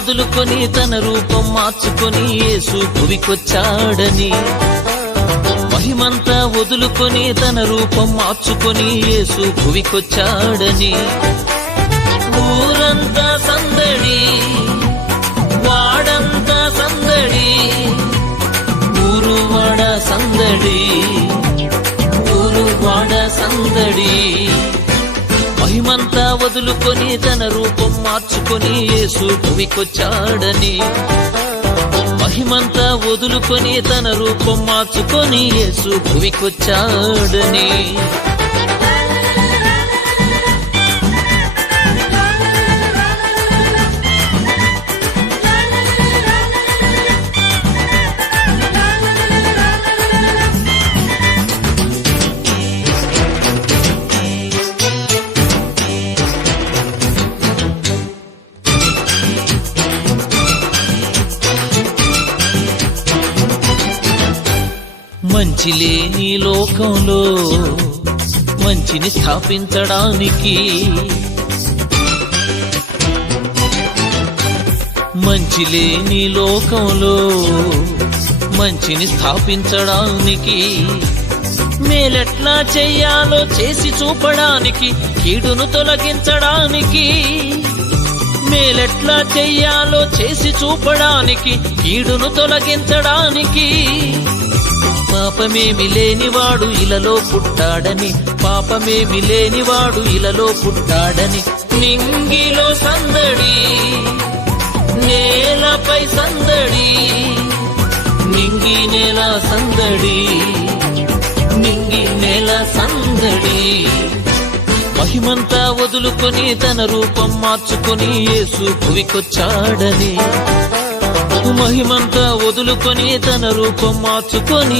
వదులుకొని తన రూపం మార్చుకొని యేసు భువికొచ్చాడని, మహిమంతా వదులుకొని తన రూపం మార్చుకొని యేసు భువికొచ్చాడని, ఊరంతా సందడి, వాడంతా సందడి, ఊరువాడ సందడి, ఊరువాడ సందడి. మహిమంతా వదులుకొని తన రూపం మార్చుకొని యేసు భువికొచ్చాడని, మహిమంతా వదులుకొని తన రూపం మార్చుకొని యేసు భువికొచ్చాడని. మంచి లేని లోకంలో మంచిని స్థాపించడానికి, మంచి లేని లోకంలో మంచిని స్థాపించడానికి, మేలెట్లా చెయ్యాలో చేసి చూపడానికి, కీడును తొలగించడానికి, మేలెట్లా చెయ్యాలో చేసి చూపడానికి, కీడును తొలగించడానికి, పాపమేమి లేనివాడు ఇలలో పుట్టాడని, పాపమేమి లేనివాడు ఇలలో పుట్టాడని, నింగిలో సందడి, నేలపై సందడి, నింగి నేల సందడి, నింగి నేల సందడి. మహిమంతా వదులుకొని తన రూపం మార్చుకొని యేసు భువికొచ్చాడని, మహిమంతా వదులుకొని తన రూపం మార్చుకొని